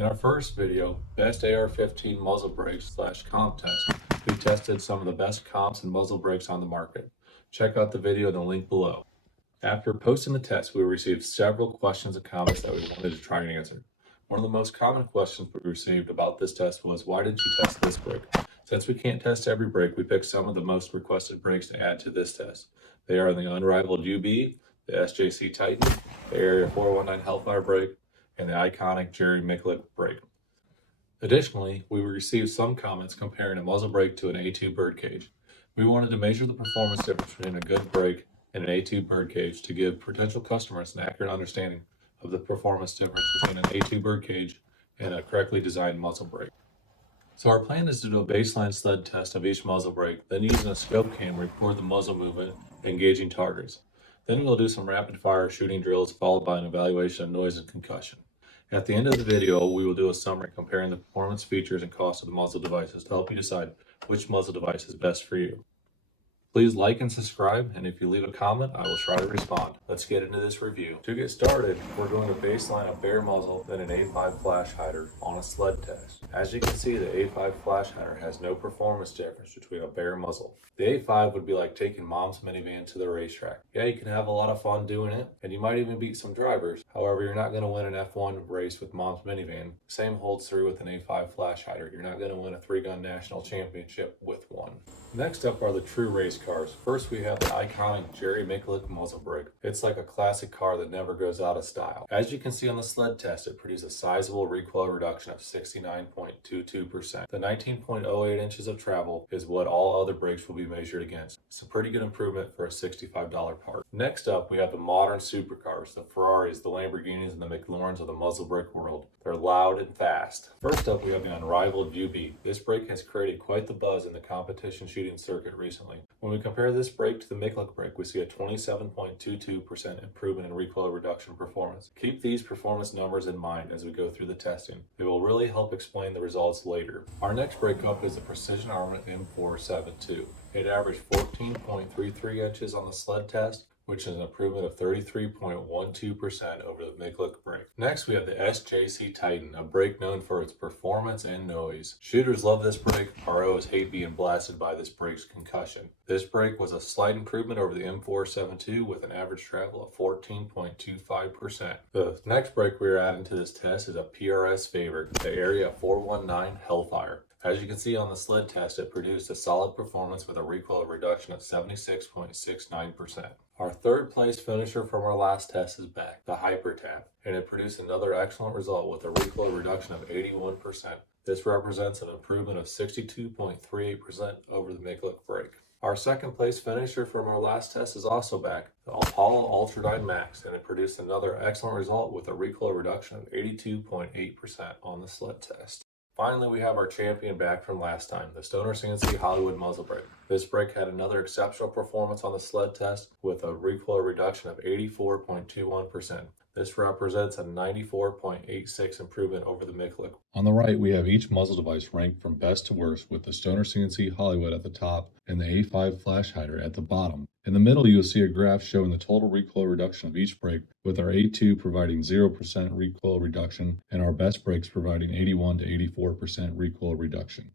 In our first video, Best AR-15 Muzzle Brakes / Comp Test, we tested some of the best comps and muzzle brakes on the market. Check out the video in the link below. After posting the test, we received several questions and comments that we wanted to try and answer. One of the most common questions we received about this test was, why didn't you test this brake? Since we can't test every brake, we picked some of the most requested brakes to add to this test. They are the Unrivaled UB, the SJC Titan, the Area 419 Hellfire brake, and the iconic Jerry Miculek brake. Additionally, we received some comments comparing a muzzle brake to an A2 birdcage. We wanted to measure the performance difference between a good brake and an A2 birdcage to give potential customers an accurate understanding of the performance difference between an A2 birdcage and a correctly designed muzzle brake. So our plan is to do a baseline sled test of each muzzle brake, then using a scope cam record the muzzle movement, engaging targets. Then we'll do some rapid fire shooting drills followed by an evaluation of noise and concussion. At the end of the video, we will do a summary comparing the performance, features, and cost of the muzzle devices to help you decide which muzzle device is best for you. Please like and subscribe, and if you leave a comment, I will try to respond. Let's get into this review. To get started, we're going to baseline a bare muzzle, then an A5 flash hider on a sled test. As you can see, the A5 flash hider has no performance difference between a bare muzzle. The A5 would be like taking mom's minivan to the racetrack. Yeah, you can have a lot of fun doing it, and you might even beat some drivers. However, you're not going to win an F1 race with mom's minivan. Same holds true with an A5 flash hider. You're not going to win a 3-gun national championship with one. Next up are the true race cars. First, we have the iconic Jerry Miculek muzzle brake. It's like a classic car that never goes out of style. As you can see on the sled test, it produced a sizable recoil reduction of 69.22%. The 19.08 inches of travel is what all other brakes will be measured against. It's a pretty good improvement for a $65 part. Next up, we have the modern supercars, the Ferraris, the Lamborghinis, and the McLarens of the muzzle brake world. They're loud and fast. First up, we have the Unrivaled UB. This brake has created quite the buzz in the competition shooting circuit recently. When we compare this brake to the Miculek brake, we see a 27.22% improvement in recoil reduction performance. Keep these performance numbers in mind as we go through the testing. They will really help explain the results later. Our next brake up is the Precision Armament M472. It averaged 14.33 inches on the sled test, which is an improvement of 33.12% over the Miculek brake. Next, we have the SJC Titan, a brake known for its performance and noise. Shooters love this brake. ROs hate being blasted by this brake's concussion. This brake was a slight improvement over the M472 with an average travel of 14.25%. The next brake we are adding to this test is a PRS favorite, the Area 419 Hellfire. As you can see on the sled test, it produced a solid performance with a recoil reduction of 76.69%. Our third place finisher from our last test is back, the Hypertap, and it produced another excellent result with a recoil reduction of 81%. This represents an improvement of 62.38% over the Miculek brake. Our second place finisher from our last test is also back, the Apollo Ultradyne Max, and it produced another excellent result with a recoil reduction of 82.8% on the sled test. Finally, we have our champion back from last time, the Stoner CNC Hollywood muzzle brake. This brake had another exceptional performance on the sled test with a recoil reduction of 84.21%. This represents a 94.86 improvement over the Miculek. On the right, we have each muzzle device ranked from best to worst, with the Stoner CNC Hollywood at the top and the A5 flash hider at the bottom. In the middle, you'll see a graph showing the total recoil reduction of each brake, with our A2 providing 0% recoil reduction and our best brakes providing 81 to 84% recoil reduction.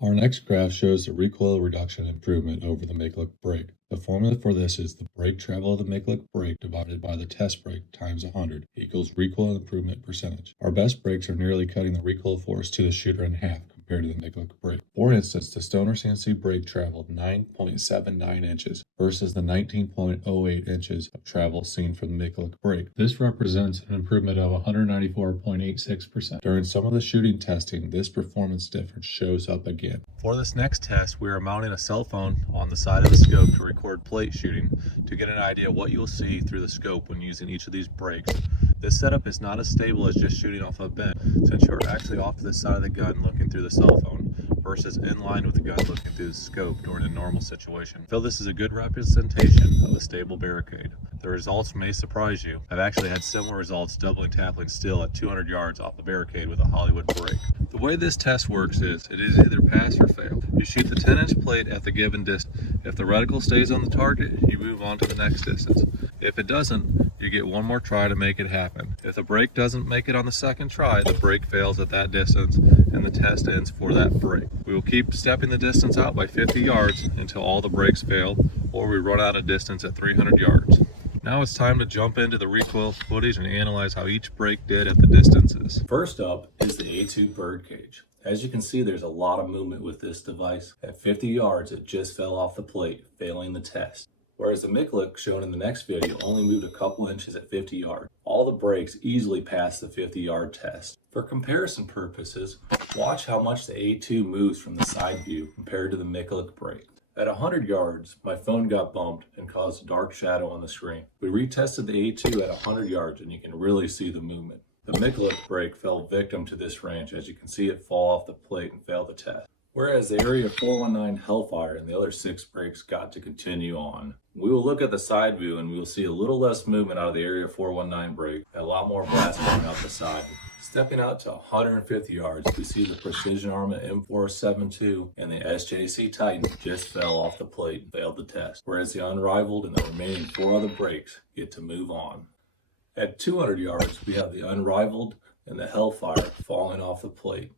Our next graph shows the recoil reduction improvement over the Miculek brake. The formula for this is the brake travel of the Miculek brake divided by the test brake times 100 equals recoil improvement percentage. Our best brakes are nearly cutting the recoil force to the shooter in half compared to the Miculek brake. For instance, the Stoner CNC brake traveled 9.79 inches versus the 19.08 inches of travel seen from the Miculek brake. This represents an improvement of 194.86%. During some of the shooting testing, this performance difference shows up again. For this next test, we are mounting a cell phone on the side of the scope to record plate shooting to get an idea of what you'll see through the scope when using each of these brakes. This setup is not as stable as just shooting off a bend, since you're actually off to the side of the gun looking through the cell phone versus in line with the gun looking through the scope during a normal situation. I feel this is a good representation of a stable barricade. The results may surprise you. I've actually had similar results doubling tackling still at 200 yards off the barricade with a Hollywood brake. The way this test works is, it is either pass or fail. You shoot the 10-inch plate at the given distance. If the reticle stays on the target, you move on to the next distance. If it doesn't, you get one more try to make it happen. If the brake doesn't make it on the second try, the brake fails at that distance and the test ends for that brake. We will keep stepping the distance out by 50 yards until all the brakes fail, or we run out of distance at 300 yards. Now it's time to jump into the recoil footage and analyze how each brake did at the distances. First up is the A2 bird cage. As you can see, there's a lot of movement with this device. At 50 yards, it just fell off the plate, failing the test. Whereas the Miculek shown in the next video only moved a couple inches at 50 yards. All the brakes easily passed the 50-yard test. For comparison purposes, watch how much the A2 moves from the side view compared to the Miculek brake. At 100 yards, my phone got bumped and caused a dark shadow on the screen. We retested the A2 at 100 yards and you can really see the movement. The Miculek brake fell victim to this range, as you can see it fall off the plate and fail the test. Whereas the Area 419 Hellfire and the other 6 brakes got to continue on. We will look at the side view and we will see a little less movement out of the Area 419 brake and a lot more blast coming out the side. Stepping out to 150 yards, we see the Precision Armament M472 and the SJC Titan just fell off the plate and failed the test, whereas the Unrivaled and the remaining 4 other brakes get to move on. At 200 yards, we have the Unrivaled and the Hellfire falling off the plate.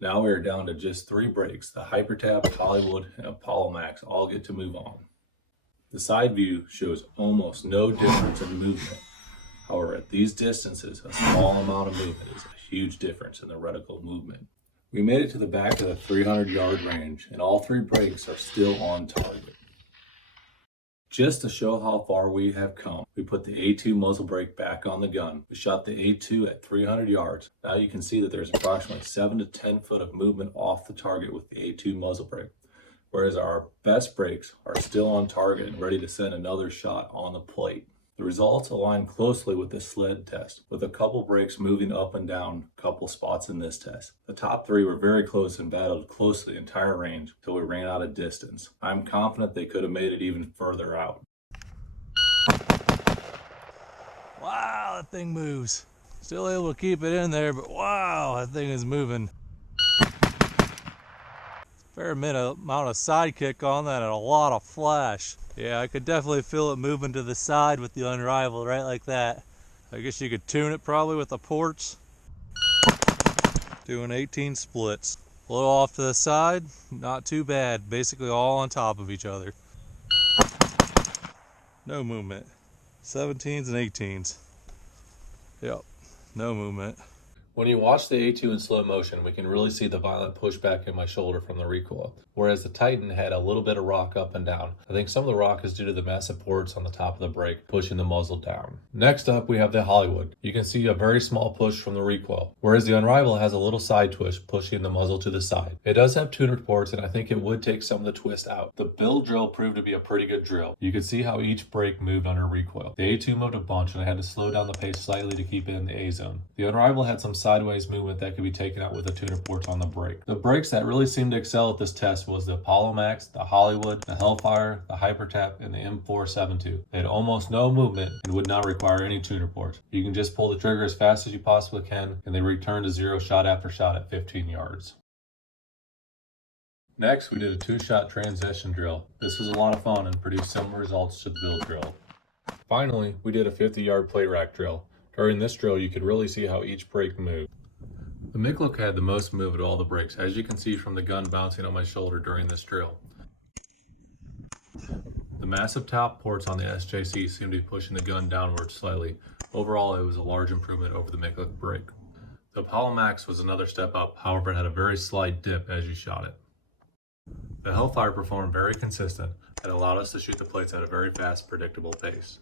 Now we are down to just 3 brakes. The Hypertap, Hollywood, and Apollo Max all get to move on. The side view shows almost no difference in movement. However, at these distances, a small amount of movement is a huge difference in the reticle movement. We made it to the back of the 300-yard range, and all 3 brakes are still on target. Just to show how far we have come, we put the A2 muzzle brake back on the gun. We shot the A2 at 300 yards. Now you can see that there's approximately 7 to 10 foot of movement off the target with the A2 muzzle brake, whereas our best brakes are still on target and ready to send another shot on the plate. The results align closely with the Sled test, with a couple brakes moving up and down a couple spots in this test. The top 3 were very close and battled close to the entire range until we ran out of distance. I'm confident they could have made it even further out. Wow, that thing moves. Still able to keep it in there, but wow, that thing is moving. Fair amount of side kick on that and a lot of flash. Yeah, I could definitely feel it moving to the side with the Unrivaled right like that. I guess you could tune it probably with the ports. Doing 18 splits. A little off to the side, not too bad. Basically all on top of each other. No movement. 17s and 18s. Yep, no movement. When you watch the A2 in slow motion, we can really see the violent pushback in my shoulder from the recoil, whereas the Titan had a little bit of rock up and down. I think some of the rock is due to the massive ports on the top of the brake pushing the muzzle down. Next up, we have the Hollywood. You can see a very small push from the recoil, whereas the Unrivaled has a little side twist pushing the muzzle to the side. It does have tuner ports, and I think it would take some of the twist out. The build drill proved to be a pretty good drill. You can see how each brake moved under recoil. The A2 moved a bunch, and I had to slow down the pace slightly to keep it in the A zone. The Unrivaled had some sideways movement that could be taken out with the tuner ports on the brake. The brakes that really seemed to excel at this test was the Apollo Max, the Hollywood, the Hellfire, the Hypertap, and the M472. They had almost no movement and would not require any tuner ports. You can just pull the trigger as fast as you possibly can, and they return to 0 shot after shot at 15 yards. Next, we did a 2-shot transition drill. This was a lot of fun and produced similar results to the build drill. Finally, we did a 50-yard plate rack drill. During this drill, you could really see how each brake moved. The Miculek had the most move of all the brakes, as you can see from the gun bouncing on my shoulder during this drill. The massive top ports on the SJC seemed to be pushing the gun downwards slightly. Overall, it was a large improvement over the Miculek brake. The Apollo Max was another step up, however it had a very slight dip as you shot it. The Hellfire performed very consistent and allowed us to shoot the plates at a very fast, predictable pace.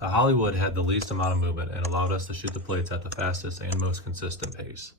The Hollywood had the least amount of movement and allowed us to shoot the plates at the fastest and most consistent pace.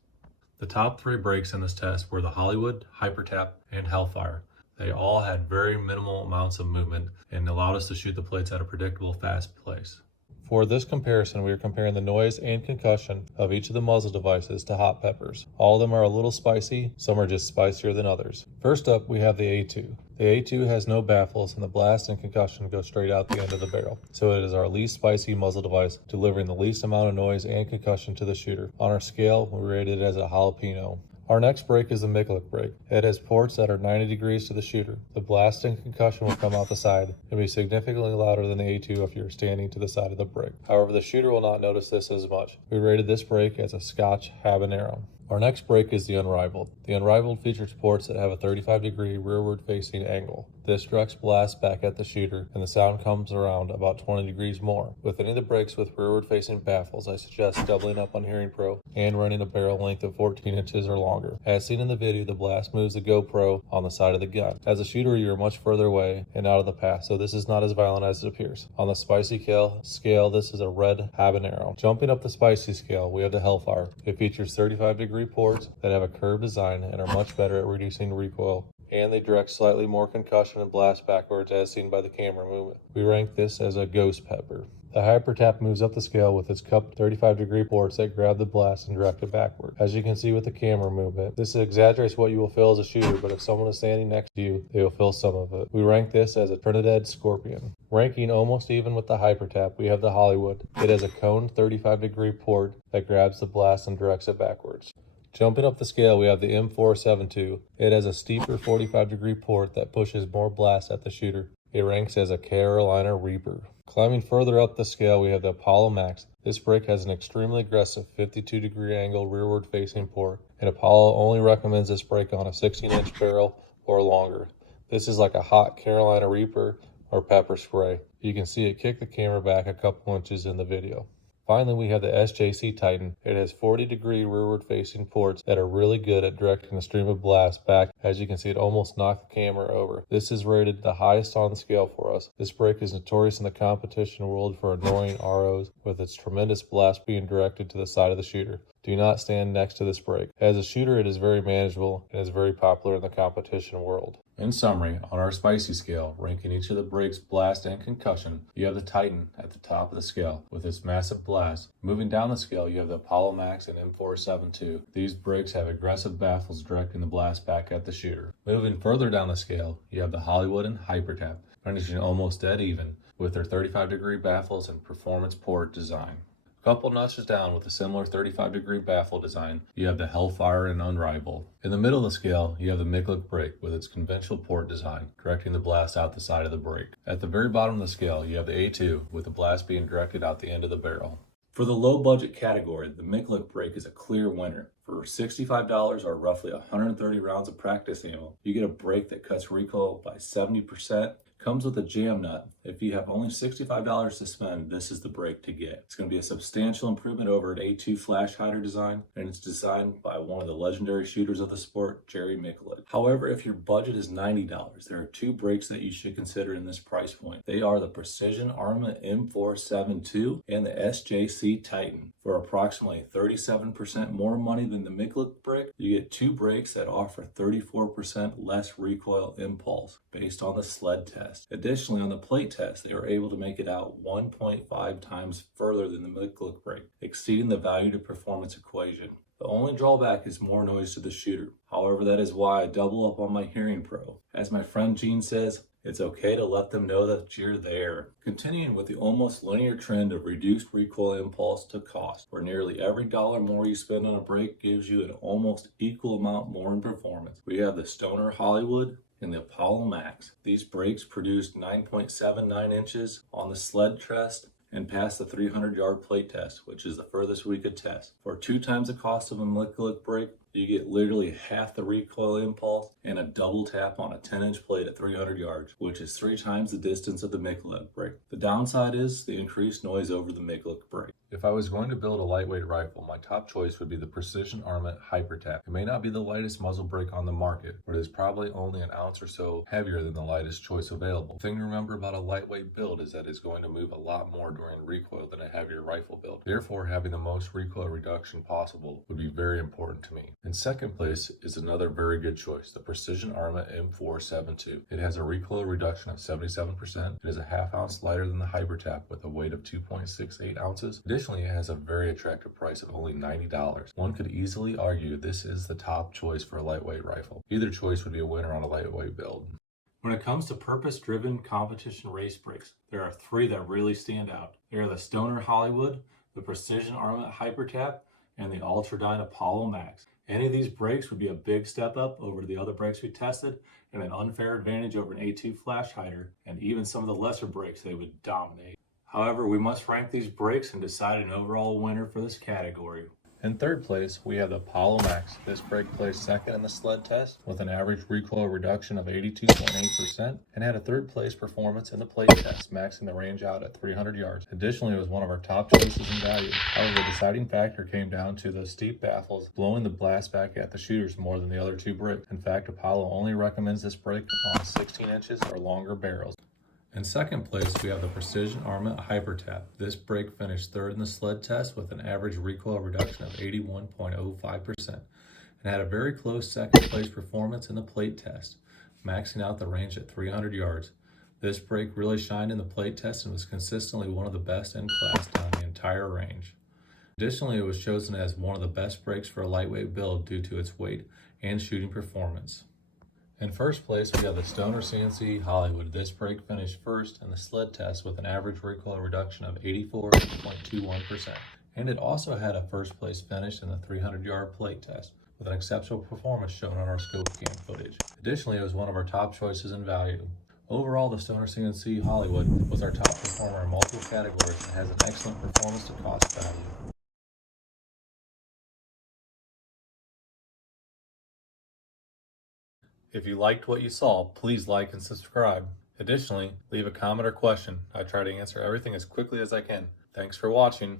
The top 3 brakes in this test were the Hollywood, Hypertap, and Hellfire. They all had very minimal amounts of movement and allowed us to shoot the plates at a predictable, fast pace. For this comparison, we are comparing the noise and concussion of each of the muzzle devices to hot peppers. All of them are a little spicy, some are just spicier than others. First up, we have the A2. The A2 has no baffles, and the blast and concussion go straight out the end of the barrel. So it is our least spicy muzzle device, delivering the least amount of noise and concussion to the shooter. On our scale, we rate it as a jalapeno. Our next brake is the Miculek brake. It has ports that are 90 degrees to the shooter. The blast and concussion will come out the side and be significantly louder than the A2 if you're standing to the side of the brake. However, the shooter will not notice this as much. We rated this brake as a Scotch habanero. Our next brake is the Unrivaled. The Unrivaled features ports that have a 35-degree rearward facing angle. This directs blast back at the shooter, and the sound comes around about 20 degrees more. With any of the brakes with rearward facing baffles, I suggest doubling up on Hearing Pro and running a barrel length of 14 inches or longer. As seen in the video, the blast moves the GoPro on the side of the gun. As a shooter, you are much further away and out of the path, so this is not as violent as it appears. On the spicy scale, this is a red habanero. Jumping up the spicy scale, we have the Hellfire. It features 35-degree ports that have a curved design and are much better at reducing recoil, and they direct slightly more concussion and blast backwards as seen by the camera movement. We rank this as a ghost pepper. The Hypertap moves up the scale with its cupped 35-degree ports that grab the blast and direct it backward. As you can see with the camera movement, this exaggerates what you will feel as a shooter, but if someone is standing next to you, they will feel some of it. We rank this as a Trinidad Scorpion. Ranking almost even with the Hypertap, we have the Hollywood. It has a coned 35-degree port that grabs the blast and directs it backwards. Jumping up the scale, we have the M472. It has a steeper 45-degree port that pushes more blast at the shooter. It ranks as a Carolina Reaper. Climbing further up the scale, we have the Apollo Max. This brake has an extremely aggressive 52-degree angle rearward facing port, and Apollo only recommends this brake on a 16-inch barrel or longer. This is like a hot Carolina Reaper or pepper spray. You can see it kick the camera back a couple inches in the video. Finally, we have the SJC Titan. It has 40-degree rearward facing ports that are really good at directing the stream of blast back. As you can see, it almost knocked the camera over. This is rated the highest on the scale for us. This brake is notorious in the competition world for annoying ROs, with its tremendous blast being directed to the side of the shooter. Do not stand next to this brake. As a shooter, it is very manageable and is very popular in the competition world. In summary, on our spicy scale, ranking each of the brakes blast and concussion, you have the Titan at the top of the scale with its massive blast. Moving down the scale, you have the Apollo Max and M472. These brakes have aggressive baffles directing the blast back at the shooter. Moving further down the scale, you have the Hollywood and Hypertap, finishing almost dead even with their 35-degree baffles and performance port design. A couple notches down with a similar 35-degree baffle design, you have the Hellfire and Unrivaled. In the middle of the scale, you have the Miculek brake with its conventional port design, directing the blast out the side of the brake. At the very bottom of the scale, you have the A2 with the blast being directed out the end of the barrel. For the low budget category, the Miculek brake is a clear winner. For $65 or roughly 130 rounds of practice ammo, you get a brake that cuts recoil by 70%. Comes with a jam nut. If you have only $65 to spend, this is the brake to get. It's going to be a substantial improvement over an A2 flash hider design, and it's designed by one of the legendary shooters of the sport, Jerry Miculek. However, if your budget is $90, there are two brakes that you should consider in this price point. They are the Precision Armament M472 and the SJC Titan. For approximately 37% more money than the Miculek brake, you get two brakes that offer 34% less recoil impulse based on the Sled test. Additionally, on the plate test, they were able to make it out 1.5 times further than the Miculek brake, exceeding the value to performance equation. The only drawback is more noise to the shooter. However, that is why I double up on my Hearing Pro. As my friend Gene says, it's okay to let them know that you're there. Continuing with the almost linear trend of reduced recoil impulse to cost, where nearly every dollar more you spend on a brake gives you an almost equal amount more in performance, we have the Stoner Hollywood and the Apollo Max. These brakes produced 9.79 inches on the Sled test and passed the 300-yard plate test, which is the furthest we could test. For 2 times the cost of a Miculek brake, you get literally half the recoil impulse and a double tap on a 10-inch plate at 300 yards, which is 3 times the distance of the Miculek brake. The downside is the increased noise over the Miculek brake. If I was going to build a lightweight rifle, my top choice would be the Precision Armament Hypertap. It may not be the lightest muzzle brake on the market, but it is probably only an ounce or so heavier than the lightest choice available. The thing to remember about a lightweight build is that it's going to move a lot more during recoil than a heavier rifle build. Therefore, having the most recoil reduction possible would be very important to me. In second place is another very good choice, the Precision Armament M472. It has a recoil reduction of 77%. It is a half ounce lighter than the Hypertap with a weight of 2.68 ounces. Additionally, it has a very attractive price of only $90. One could easily argue this is the top choice for a lightweight rifle. Either choice would be a winner on a lightweight build. When it comes to purpose-driven competition race brakes, there are 3 that really stand out. They are the Stoner Hollywood, the Precision Armament Hypertap, and the Ultradyne Apollo Max. Any of these brakes would be a big step up over the other brakes we tested and an unfair advantage over an A2 flash hider, and even some of the lesser brakes they would dominate. However, we must rank these brakes and decide an overall winner for this category. In third place, we have the Apollo Max. This brake placed second in the sled test with an average recoil reduction of 82.8% and had a third place performance in the plate test, maxing the range out at 300 yards. Additionally, it was one of our top choices in value. However, the deciding factor came down to the steep baffles blowing the blast back at the shooters more than the other two brakes. In fact, Apollo only recommends this brake on 16 inches or longer barrels. In second place, we have the Precision Armament Hypertap. This brake finished third in the sled test with an average recoil reduction of 81.05% and had a very close second place performance in the plate test, maxing out the range at 300 yards. This brake really shined in the plate test and was consistently one of the best in class down the entire range. Additionally, it was chosen as one of the best brakes for a lightweight build due to its weight and shooting performance. In first place, we have the Stoner CNC Hollywood. This brake finished first in the sled test with an average recoil reduction of 84.21%. And it also had a first place finish in the 300-yard plate test with an exceptional performance shown on our scope cam footage. Additionally, it was one of our top choices in value. Overall, the Stoner CNC Hollywood was our top performer in multiple categories and has an excellent performance to cost value. If you liked what you saw, please like and subscribe. Additionally, leave a comment or question. I try to answer everything as quickly as I can. Thanks for watching.